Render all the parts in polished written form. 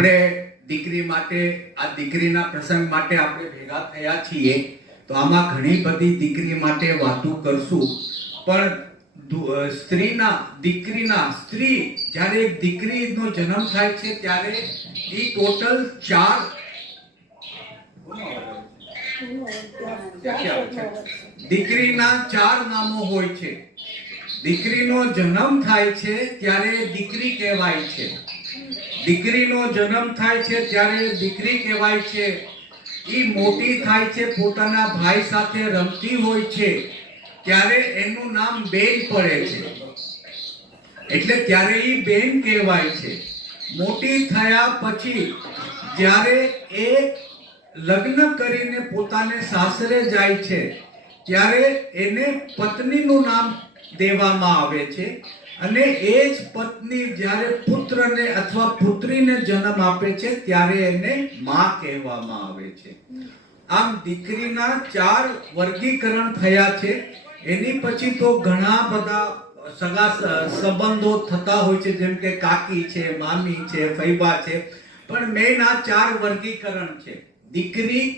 આપણે દીકરી માટે આ દીકરીના પ્રસંગ માટે આપણે ભેગા થયા છીએ તો આમાં ઘણી બધી દીકરી માટે વાતો કરશું પણ સ્ત્રી જ્યારે એક દીકરીનો જન્મ થાય છે ત્યારે એ ટોટલ 4 દીકરીના 4 નામો હોય છે. દીકરીનો જન્મ થાય છે ત્યારે દીકરી કહેવાય છે. દીકરીનો જન્મ થાય છે ત્યારે દીકરી કહેવાય છે. ઈ મોટી થાય છે, પોતાના ભાઈ સાથે રમતી હોય છે ત્યારે એનું નામ બેન પડે છે, એટલે ત્યારે ઈ બેન કહેવાય છે. મોટી થયા પછી જ્યારે એ લગ્ન કરીને પોતાને સાસરે જાય છે ત્યારે એને પત્નીનું નામ દેવામાં આવે છે અને એ જ પત્ની જ્યારે પુત્રને અથવા પુત્રીને જન્મ આપે છે ત્યારે એને માં કહેવામાં આવે છે. આમ દીકરીના 4 વર્ગીકરણ થયા છે. એની પછી તો ઘણા બધા સગા સંબંધો થતા હોય છે, જેમ કે કાકી છે, મામી છે, ફૈબા છે, પણ મેઇન આ 4 વર્ગીકરણ છે: દીકરી,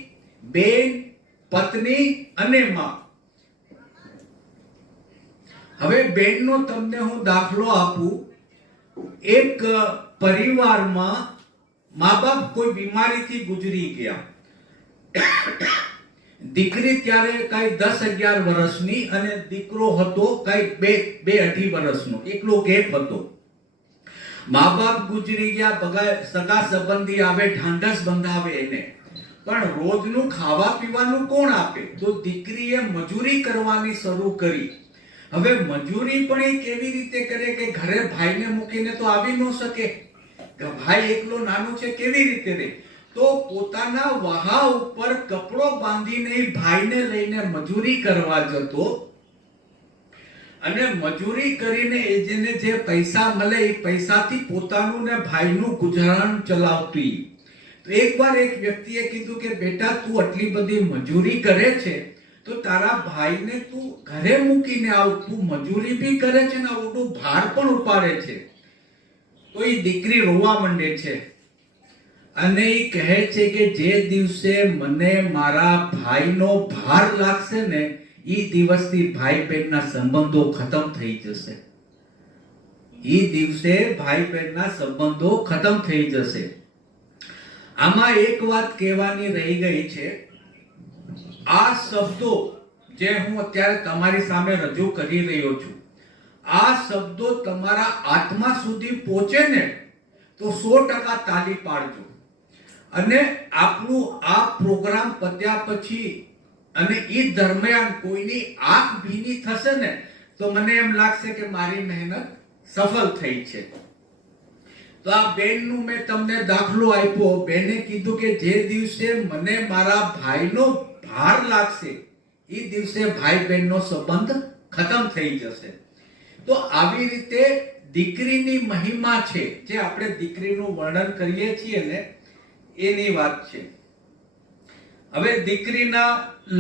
બેન, પત્ની અને માં. હવે બેનનો તમને હું દાખલો આપું. એક પરિવારમાં મા બાપ કોઈ બીમારીથી ગુજરી ગયા. દીકરી ત્યારે કઈ 10-11 વર્ષની અને દીકરો હતો કઈ 2-2.5 વર્ષનો. એકલો ગેપ હતો. મા બાપ ગુજરી ગયા, સગા સંબંધી આવે, ઢાંઢસ બંધાવે એને, પણ રોજનું ખાવા પીવાનું કોણ આપે? તો દીકરીએ મજૂરી કરવાની શરૂ કરી. હવે મજૂરી પણ એ કેવી રીતે કરે કે ઘરે ભાઈને મૂકીને તો આવી ન શકે, ભાઈ એકલો નાનો છે, કેવી રીતે રહે? તો પોતાના વહા ઉપર કપડો બાંધીને ભાઈને લઈને મજૂરી કરવા જતો અને મજૂરી કરીને એ જેને જે પૈસા મળે એ પૈસાથી પોતાનું ને ભાઈનું ગુજરાન ચલાવતી. તો એકવાર એક વ્યક્તિએ કીધું કે બેટા, તું આટલી બધી મજૂરી કરે છે તો તારા ભાઈને તું ઘરે મૂકીને આવ, તું મજૂરી બી કરે છે ને આવડું ભાર પણ ઉપાડે છે. તો એ દીકરી રોવા માંડે છે અને એ કહે છે કે જે દિવસે મને મારા ભાઈનો ભાર લાગશે ને એ દિવસથી ભાઈ બહેનના સંબંધો ખતમ થઈ જશે. એ દિવસે ભાઈ બહેનના સંબંધો ખતમ થઈ જશે. આમાં એક વાત કહેવાની રહી ગઈ છે. આ શબ્દો જે હું અત્યારે તમારી સામે રજૂ કરી રહ્યો છું, આ શબ્દો તમારા આત્મા સુધી પહોંચે ને તો 100% તાલી પાડજો. અને આપણું આ પ્રોગ્રામ પત્યા પછી અને એ દરમિયાન કોઈની આંખ ભીની થશે ને તો મને એમ લાગશે કે મારી મહેનત સફળ થઈ છે. તો આ બેનનું મેં તમને દાખલો આપ્યો. બેને કીધું કે જે દિવસે મને મારા ભાઈનો ભાર લાગશે એ દિવસે ભાઈ બહેનનો સંબંધ ખતમ થઈ જશે. તો આવી રીતે દીકરીની મહિમા છે, જે આપણે દીકરીનું વર્ણન કરીએ છીએ ને એની વાત છે. હવે દીકરીના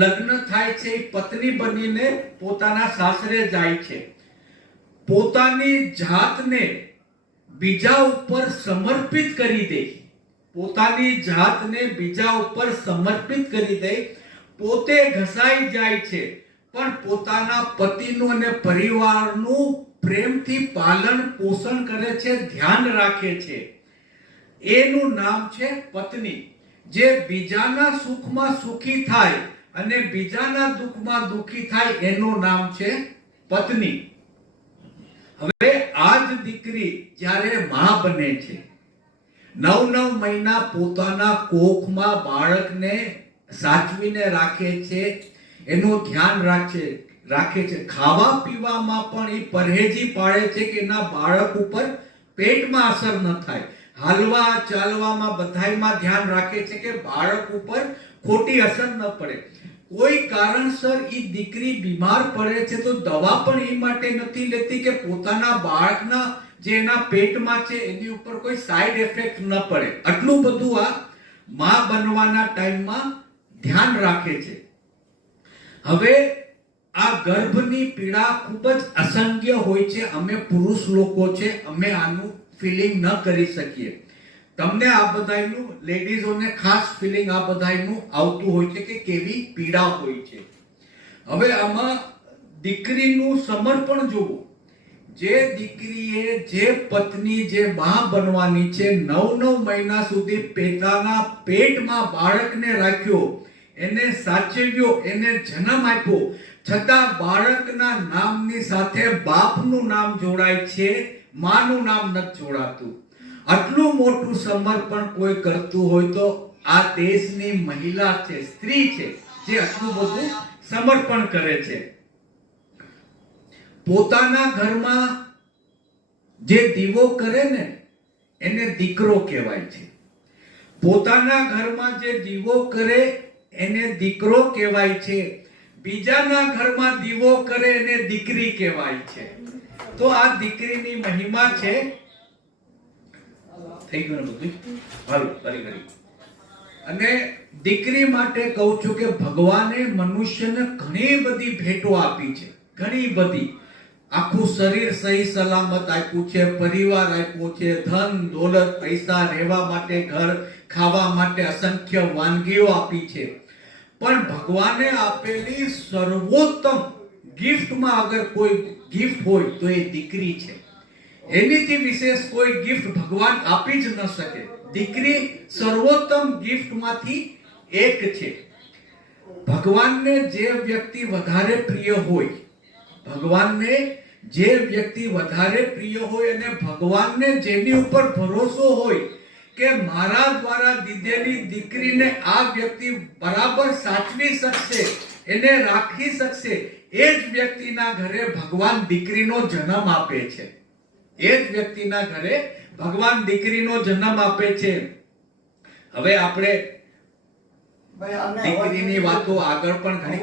લગ્ન થાય છે, પત્ની બનીને પોતાના સાસરે જાય છે. પોતાની જાતને બીજા ઉપર સમર્પિત કરી દે. પોતાની જાતને બીજા ઉપર સમર્પિત કરી દે. પોતે ઘસાઈ જાય છે પણ પોતાના પતિનું અને પરિવારનું પ્રેમથી પાલન પોષણ કરે છે, ધ્યાન રાખે છે. એનું નામ છે પત્ની. જે બીજાના સુખમાં સુખી થાય અને બીજાના દુઃખમાં દુઃખી થાય એનું નામ છે પત્ની. હવે આ જ દીકરી જ્યારે માં બને છે, 9 મહિના પોતાના કોખમાં બાળકને સાચવીને રાખે છે, એનું ધ્યાન રાખે છે. ખાવા પીવામાં પણ એ પરહેજી પાડે છે કે એના બાળક ઉપર પેટમાં અસર ન થાય. હાલવા ચાલવામાં બધાયમાં ધ્યાન રાખે છે કે બાળક ઉપર ખોટી અસર ન પડે. કોઈ કારણસર એ દીકરી બીમાર પડે છે તો દવા પણ એ માટે નથી લેતી કે પોતાના બાળકના જે એના પેટમાં છે એની ઉપર કોઈ સાઈડ ઇફેક્ટ ન પડે. આટલું બધું આ માં બનવાના ટાઈમમાં ધ્યાન રાખે છે. હવે આ ગર્ભની પીડા ખૂબ જ અસંખ્ય હોય છે. અમે પુરુષ લોકો છે, અમે આનું ફીલિંગ ન કરી શકીએ. તમને આ બધાયનું લેડીઝોને ખાસ ફિલિંગ આ બધાયનું આવતું હોય છે કે કેવી પીડા હોય છે. હવે આમાં દીકરીનું સમર્પણ જોવું. જે દીકરીએ જે પત્ની જે મા બનવાની છે 9 મહિના સુધી પોતાના પેટમાં બાળકને રાખ્યો, એને સાચવ્યો, એને જન્મ આપ્યો, છતાં બાળકના નામની સાથે બાપનું નામ જોડાય છે, માનું નામ નથી જોડાતું. આટલું મોટું સમર્પણ કોઈ કરતું હોય તો આ દેશની મહિલા છે, સ્ત્રી છે, જે આટલું બધું સમર્પણ કરે છે. પોતાના ઘરમાં જે દીવો કરે ને એને દીકરો કહેવાય છે. પોતાના ઘરમાં જે દીવો કરે એને દીકરો કહેવાય છે. બીજાના ઘરમાં દીવો કરે એને દીકરી કહેવાય છે. તો આ દીકરીની મહિમા છે. થઈ ગયું ને બધું? હાલો ફરી ફરી. અને દીકરી માટે કહું છું કે ભગવાને મનુષ્યને ઘણી બધી ભેટો આપી છે, ઘણી બધી. આખું શરીર સહી સલામત આપ્યું છે, પરિવાર આપ્યો છે, ધન દોલત, પૈસા, રહેવા માટે ઘર, ખાવા માટે અસંખ્ય વાનગીઓ આપી છે. પણ ભગવાને આપેલી સર્વોત્તમ ગિફ્ટમાં અગર કોઈ ગિફ્ટ હોય તો એ દીકરી છે. એનીથી વિશેષ કોઈ ગિફ્ટ ભગવાન આપી જ ન શકે. દીકરી સર્વોત્તમ ગિફ્ટમાંથી એક છે. ભગવાનને જે વ્યક્તિ વધારે પ્રિય હોય, ભગવાનને જે વ્યક્તિ વધારે પ્રિય હોય અને ભગવાનને જેની ઉપર ભરોસો હોય કે મારા દ્વારા દીધેલી દીકરીને આ વ્યક્તિ બરાબર સાચવી શકશે, એને રાખી શકશે, એ જ વ્યક્તિના ઘરે ભગવાન દીકરીનો જન્મ આપે છે. એ જ વ્યક્તિના ઘરે ભગવાન દીકરીનો જન્મ આપે છે. હવે આપણે દીકરીની વાતો આગળ પણ ઘણી